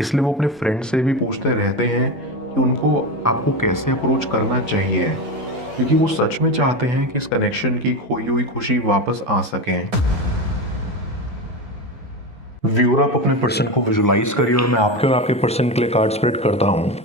इसलिए वो अपने फ्रेंड से भी पूछते रहते हैं कि उनको आपको कैसे अप्रोच करना चाहिए, क्योंकि वो सच में चाहते हैं कि इस कनेक्शन की खोई हुई खुशी वापस आ सके। व्यूअर, आप अपने पर्सन को विजुलाइज करिए और मैं आपके और आपके पर्सन के लिए कार्ड स्प्रेड करता हूँ।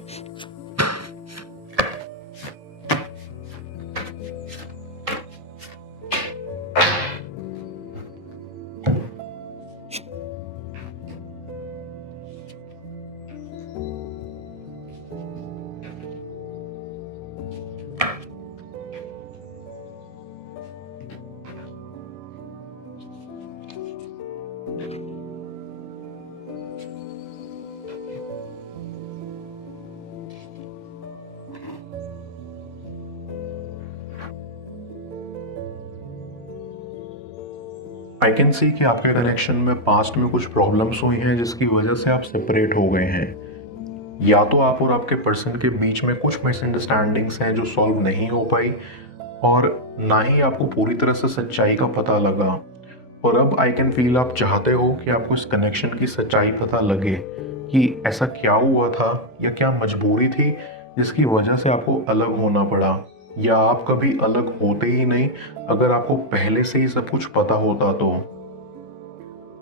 आई कैन सी कि आपके कनेक्शन में पास्ट में कुछ प्रॉब्लम्स हुई हैं जिसकी वजह से आप सेपरेट हो गए हैं। या तो आप और आपके पर्सन के बीच में कुछ मिसअंडरस्टैंडिंग्स हैं जो सॉल्व नहीं हो पाई, और ना ही आपको पूरी तरह से सच्चाई का पता लगा। और अब आई कैन फील आप चाहते हो कि आपको इस कनेक्शन की सच्चाई पता लगे कि ऐसा क्या हुआ था या क्या मजबूरी थी जिसकी वजह से आपको अलग होना पड़ा, या आप कभी अलग होते ही नहीं अगर आपको पहले से ही सब कुछ पता होता तो।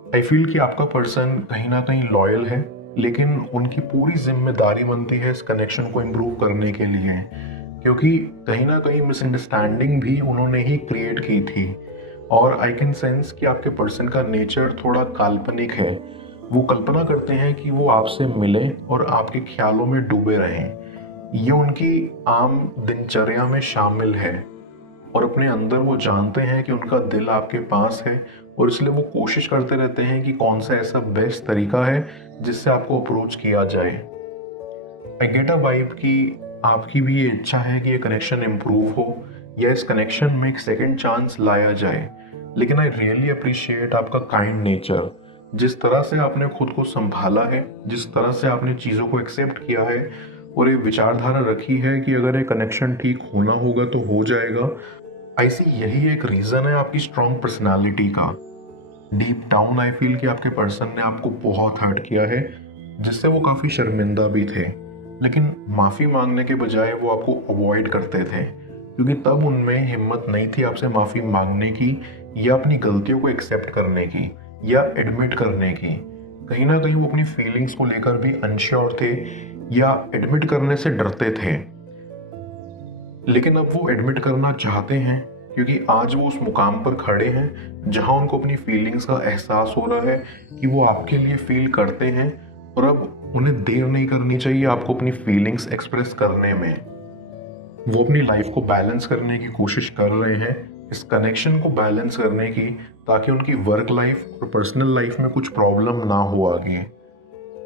आई फील कि आपका पर्सन कहीं ना कहीं लॉयल है, लेकिन उनकी पूरी जिम्मेदारी बनती है इस कनेक्शन को इम्प्रूव करने के लिए, क्योंकि कहीं ना कहीं मिसअंडरस्टैंडिंग भी उन्होंने ही क्रिएट की थी। और आई कैन सेंस कि आपके पर्सन का नेचर थोड़ा काल्पनिक है। वो कल्पना करते हैं कि वो आपसे मिले और आपके ख्यालों में डूबे रहें। ये उनकी आम दिनचर्या में शामिल है, और अपने अंदर वो जानते हैं कि उनका दिल आपके पास है, और इसलिए वो कोशिश करते रहते हैं कि कौन सा ऐसा बेस्ट तरीका है जिससे आपको अप्रोच किया जाए। आई गेट अ वाइब कि आपकी भी ये इच्छा है कि ये कनेक्शन इम्प्रूव हो या इस कनेक्शन में एक सेकेंड चांस लाया जाए। लेकिन आई रियली अप्रिशिएट आपका काइंड नेचर, जिस तरह से आपने खुद को संभाला है, जिस तरह से आपने चीज़ों को एक्सेप्ट किया है और ये विचारधारा रखी है कि अगर ये कनेक्शन ठीक होना होगा तो हो जाएगा। आई सी यही एक रीज़न है आपकी स्ट्रॉन्ग पर्सनालिटी का। डीप डाउन आई फील कि आपके पर्सन ने आपको बहुत हर्ट किया है, जिससे वो काफ़ी शर्मिंदा भी थे। लेकिन माफ़ी मांगने के बजाय वो आपको अवॉइड करते थे, क्योंकि तब उनमें हिम्मत नहीं थी आपसे माफ़ी मांगने की, या अपनी गलतियों को एक्सेप्ट करने की, या एडमिट करने की। कहीं ना कहीं वो अपनी फीलिंग्स को लेकर भी अनश्योर थे, या एडमिट करने से डरते थे। लेकिन अब वो एडमिट करना चाहते हैं, क्योंकि आज वो उस मुकाम पर खड़े हैं जहां उनको अपनी फीलिंग्स का एहसास हो रहा है कि वो आपके लिए फील करते हैं, और अब उन्हें देर नहीं करनी चाहिए आपको अपनी फीलिंग्स एक्सप्रेस करने में। वो अपनी लाइफ को बैलेंस करने की कोशिश कर रहे हैं, इस कनेक्शन को बैलेंस करने की, ताकि उनकी वर्क लाइफ और पर्सनल लाइफ में कुछ प्रॉब्लम ना हो आगे।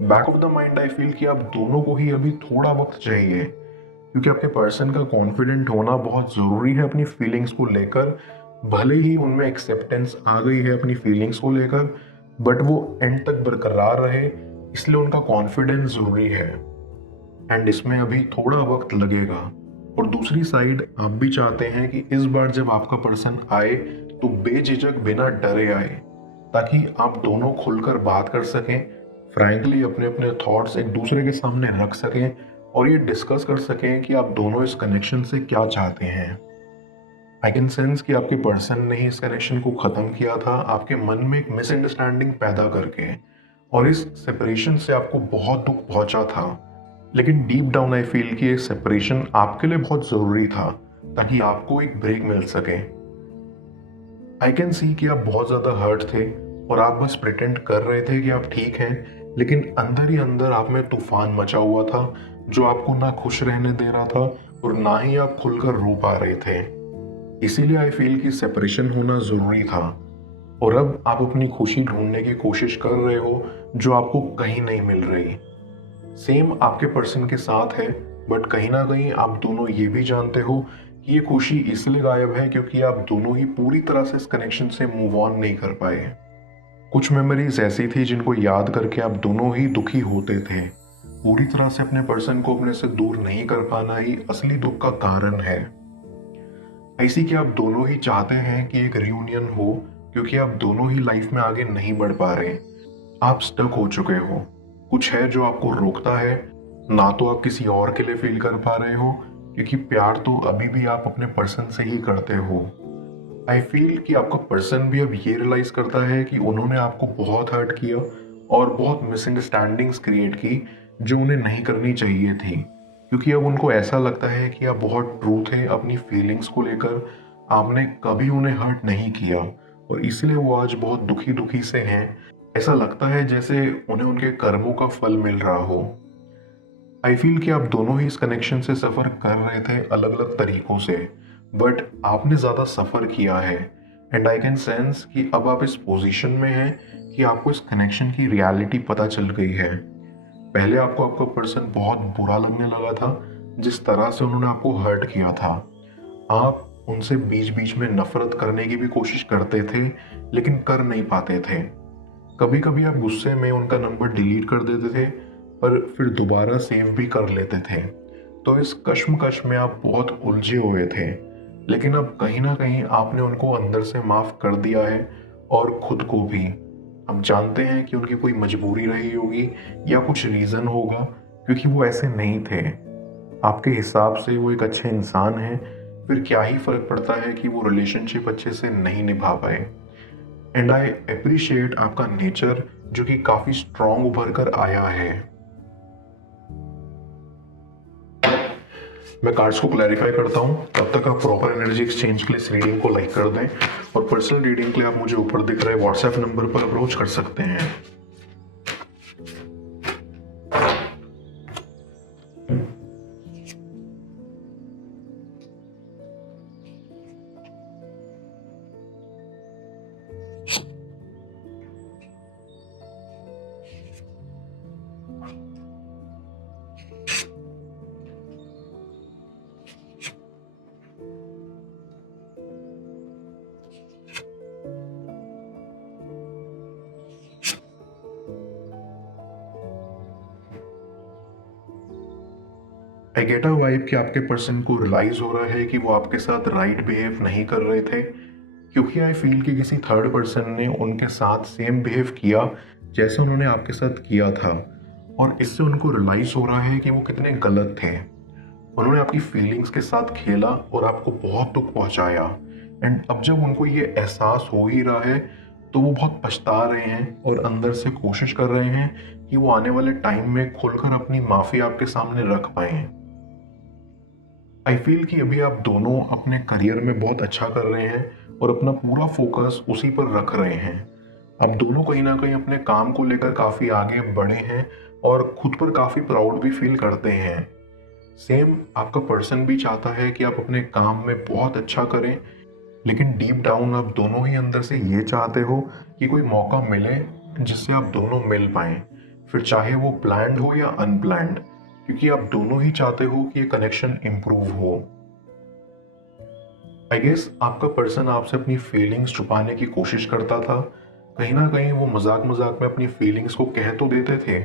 Back of the mind I feel कि आप दोनों को ही अभी थोड़ा वक्त चाहिए, क्योंकि आपके पर्सन का कॉन्फिडेंट होना बहुत ज़रूरी है अपनी फीलिंग्स को लेकर। भले ही उनमें एक्सेप्टेंस आ गई है अपनी फीलिंग्स को लेकर, बट वो एंड तक बरकरार रहे, इसलिए उनका कॉन्फिडेंस ज़रूरी है, एंड इसमें अभी थोड़ा वक्त लगेगा। और दूसरी साइड आप भी चाहते हैं कि इस बार जब आपका पर्सन आए तो बेझिझक बिना डरे आए, ताकि आप दोनों खुलकर बात कर सकें, फ्रैंकली अपने अपने थॉट्स एक दूसरे के सामने रख सकें, और ये डिस्कस कर सकें कि आप दोनों इस कनेक्शन से क्या चाहते हैं। आई कैन सेंस कि आपके पर्सन ने ही इस कनेक्शन को ख़त्म किया था आपके मन में एक मिसअंडरस्टैंडिंग पैदा करके, और इस सेपरेशन से आपको बहुत दुख पहुंचा था। लेकिन डीप डाउन आई फील कि ये सेपरेशन आपके लिए बहुत ज़रूरी था, ताकि आपको एक ब्रेक मिल सके। आई कैन सी कि आप बहुत ज़्यादा हर्ट थे, और आप बस प्रिटेंड कर रहे थे कि आप ठीक हैं, लेकिन अंदर ही अंदर आप में तूफान मचा हुआ था, जो आपको ना खुश रहने दे रहा था और ना ही आप खुलकर रो पा रहे थे। इसीलिए आई फील कि सेपरेशन होना ज़रूरी था, और अब आप अपनी खुशी ढूंढने की कोशिश कर रहे हो जो आपको कहीं नहीं मिल रही। सेम आपके पर्सन के साथ है, बट कहीं ना कहीं आप दोनों ये भी जानते हो कि ये खुशी इसलिए गायब है क्योंकि आप दोनों ही पूरी तरह से इस कनेक्शन से मूव ऑन नहीं कर पाए। कुछ मेमोरीज ऐसी थी जिनको याद करके आप दोनों ही दुखी होते थे। पूरी तरह से अपने पर्सन को अपने से दूर नहीं कर पाना ही असली दुख का कारण है। ऐसी कि आप दोनों ही चाहते हैं कि एक रियूनियन हो, क्योंकि आप दोनों ही लाइफ में आगे नहीं बढ़ पा रहे, आप स्टक हो चुके हो। कुछ है जो आपको रोकता है, ना तो आप किसी और के लिए फील कर पा रहे हो, क्योंकि प्यार तो अभी भी आप अपने पर्सन से ही करते हो। आई फील कि आपका पर्सन भी अब ये रियलाइज करता है कि उन्होंने आपको बहुत हर्ट किया और बहुत मिसअंडरस्टैंडिंग्स क्रिएट की जो उन्हें नहीं करनी चाहिए थी, क्योंकि अब उनको ऐसा लगता है कि आप बहुत ट्रू थे अपनी फीलिंग्स को लेकर, आपने कभी उन्हें हर्ट नहीं किया और इसलिए वो आज बहुत दुखी दुखी से हैं। ऐसा लगता है जैसे उन्हें उनके कर्मों का फल मिल रहा हो। आई फील कि आप दोनों ही इस कनेक्शन से सफ़र कर रहे थे अलग अलग तरीकों से, बट आपने ज़्यादा सफ़र किया है एंड आई कैन सेंस कि अब आप इस पोजीशन में हैं कि आपको इस कनेक्शन की रियलिटी पता चल गई है। पहले आपको आपका पर्सन बहुत बुरा लगने लगा था, जिस तरह से उन्होंने आपको हर्ट किया था। आप उनसे बीच बीच में नफरत करने की भी कोशिश करते थे, लेकिन कर नहीं पाते थे। कभी कभी आप गुस्से में उनका नंबर डिलीट कर देते थे, पर फिर दोबारा सेव भी कर लेते थे। तो इस कश्मकश में आप बहुत उलझे हुए थे, लेकिन अब कहीं ना कहीं आपने उनको अंदर से माफ कर दिया है और खुद को भी। अब जानते हैं कि उनकी कोई मजबूरी रही होगी या कुछ रीज़न होगा, क्योंकि वो ऐसे नहीं थे। आपके हिसाब से वो एक अच्छे इंसान हैं, फिर क्या ही फर्क पड़ता है कि वो रिलेशनशिप अच्छे से नहीं निभा पाए। एंड आई अप्रिशिएट आपका नेचर जो कि काफ़ी स्ट्रांग उभर कर आया है। मैं कार्ड्स को क्लैरिफाई करता हूँ, तब तक आप प्रॉपर एनर्जी एक्सचेंज के लिए इस रीडिंग को लाइक कर दें और पर्सनल रीडिंग के लिए आप मुझे ऊपर दिख रहे व्हाट्सएप नंबर पर अप्रोच कर सकते हैं। आई गेट अ वाइब कि आपके पर्सन को रियलाइज हो रहा है कि वो आपके साथ राइट बिहेव नहीं कर रहे थे, क्योंकि आई फील कि किसी थर्ड पर्सन ने उनके साथ सेम बिहेव किया जैसे उन्होंने आपके साथ किया था, और इससे उनको रियलाइज हो रहा है कि वो कितने गलत थे। उन्होंने आपकी फीलिंग्स के साथ खेला और आपको बहुत दुख पहुंचाया, एंड अब जब उनको ये एहसास हो ही रहा है तो वो बहुत पछता रहे हैं और अंदर से कोशिश कर रहे हैं कि वो आने वाले टाइम में खुलकर अपनी माफ़ी आपके सामने रख पाएं। आई फील कि अभी आप दोनों अपने करियर में बहुत अच्छा कर रहे हैं और अपना पूरा फोकस उसी पर रख रहे हैं। आप दोनों कहीं ना कहीं अपने काम को लेकर काफ़ी आगे बढ़े हैं और खुद पर काफ़ी प्राउड भी फील करते हैं। सेम आपका पर्सन भी चाहता है कि आप अपने काम में बहुत अच्छा करें, लेकिन डीप डाउन आप दोनों ही अंदर से ये चाहते हो कि कोई मौका मिले जिससे आप दोनों मिल पाएं, फिर चाहे वो प्लान्ड हो या अनप्लान्ड, क्योंकि आप दोनों ही चाहते हो कि ये कनेक्शन इम्प्रूव हो। आई गेस आपका पर्सन आपसे अपनी फीलिंग्स छुपाने की कोशिश करता था। कहीं ना कहीं वो मजाक मजाक में अपनी फीलिंग्स को कह तो देते थे,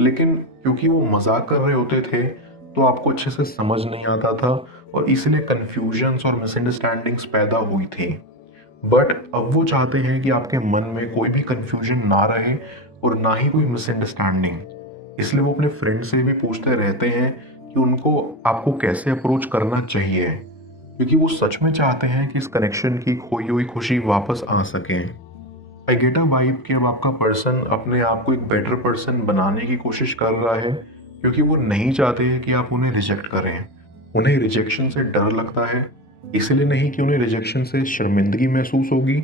लेकिन क्योंकि वो मजाक कर रहे होते थे तो आपको अच्छे से समझ नहीं आता था और इसलिए कन्फ्यूजन्स और मिसअंडरस्टैंडिंग्स पैदा हुई थी। बट अब वो चाहते हैं कि आपके मन में कोई भी कन्फ्यूजन ना रहे और ना ही कोई मिसअंडरस्टैंडिंग, इसलिए वो अपने फ्रेंड से भी पूछते रहते हैं कि उनको आपको कैसे अप्रोच करना चाहिए, क्योंकि वो सच में चाहते हैं कि इस कनेक्शन की खोई हुई खुशी वापस आ सके। आई गेट अ वाइब कि अब आपका पर्सन अपने आप को एक बेटर पर्सन बनाने की कोशिश कर रहा है, क्योंकि वो नहीं चाहते हैं कि आप उन्हें रिजेक्ट करें। उन्हें रिजेक्शन से डर लगता है, इसलिए नहीं कि उन्हें रिजेक्शन से शर्मिंदगी महसूस होगी,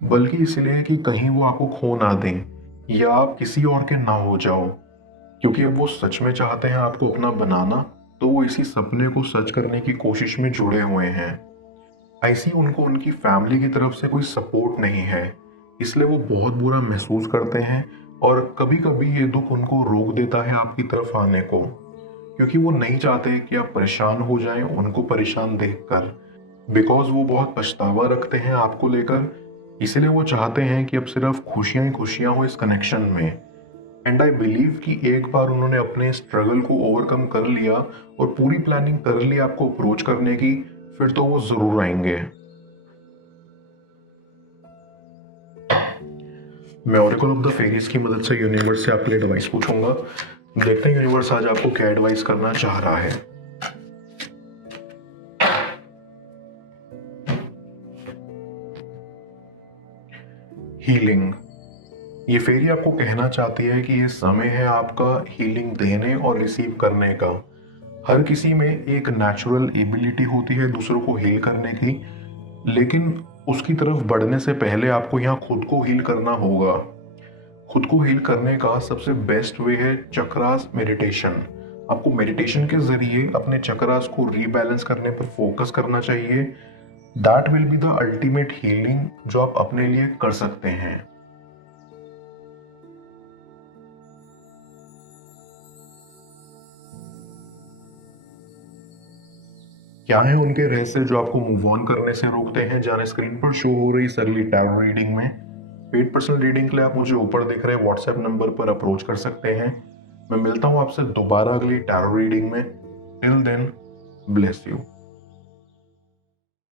बल्कि इसलिए कि कहीं वो आपको खो ना दें या आप किसी और के ना हो जाओ। क्योंकि अब वो सच में चाहते हैं आपको अपना बनाना, तो वो इसी सपने को सच करने की कोशिश में जुड़े हुए हैं। ऐसी उनको उनकी फैमिली की तरफ से कोई सपोर्ट नहीं है, इसलिए वो बहुत बुरा महसूस करते हैं और कभी कभी ये दुख उनको रोक देता है आपकी तरफ आने को, क्योंकि वो नहीं चाहते कि आप परेशान हो जाएं उनको परेशान देखकर, बिकॉज वो बहुत पछतावा रखते हैं आपको लेकर। इसलिए वो चाहते हैं कि अब सिर्फ खुशियां ही खुशियां हो इस कनेक्शन में। एंड आई बिलीव कि एक बार उन्होंने अपने स्ट्रगल को ओवरकम कर लिया और पूरी प्लानिंग कर ली आपको अप्रोच करने की, फिर तो वो जरूर आएंगे। मैं ऑरेकल ऑफ द फेरीज की मदद से यूनिवर्स से आपके लिए एडवाइस पूछूंगा। देखते हैं यूनिवर्स आज आपको क्या एडवाइस करना चाह रहा है। हीलिंग। ये फेरी आपको कहना चाहती है कि ये समय है आपका हीलिंग देने और रिसीव करने का। हर किसी में एक नेचुरल एबिलिटी होती है दूसरों को हील करने की, लेकिन उसकी तरफ बढ़ने से पहले आपको यहाँ खुद को हील करना होगा। खुद को हील करने का सबसे बेस्ट वे है चक्रास मेडिटेशन। आपको मेडिटेशन के जरिए अपने चक्रास को रीबैलेंस करने पर फोकस करना चाहिए। That will be the ultimate healing जो आप अपने लिए कर सकते हैं। क्या है उनके रहस्य जो आपको मूव ऑन करने से रोकते हैं? जाने स्क्रीन पर शो हो रही इस अगली टैरो रीडिंग में। पेड पर्सनल रीडिंग के लिए आप मुझे ऊपर दिख रहे व्हाट्सएप नंबर पर अप्रोच कर सकते हैं। मैं मिलता हूं आपसे दोबारा अगली टैरो रीडिंग में। Till then, bless you.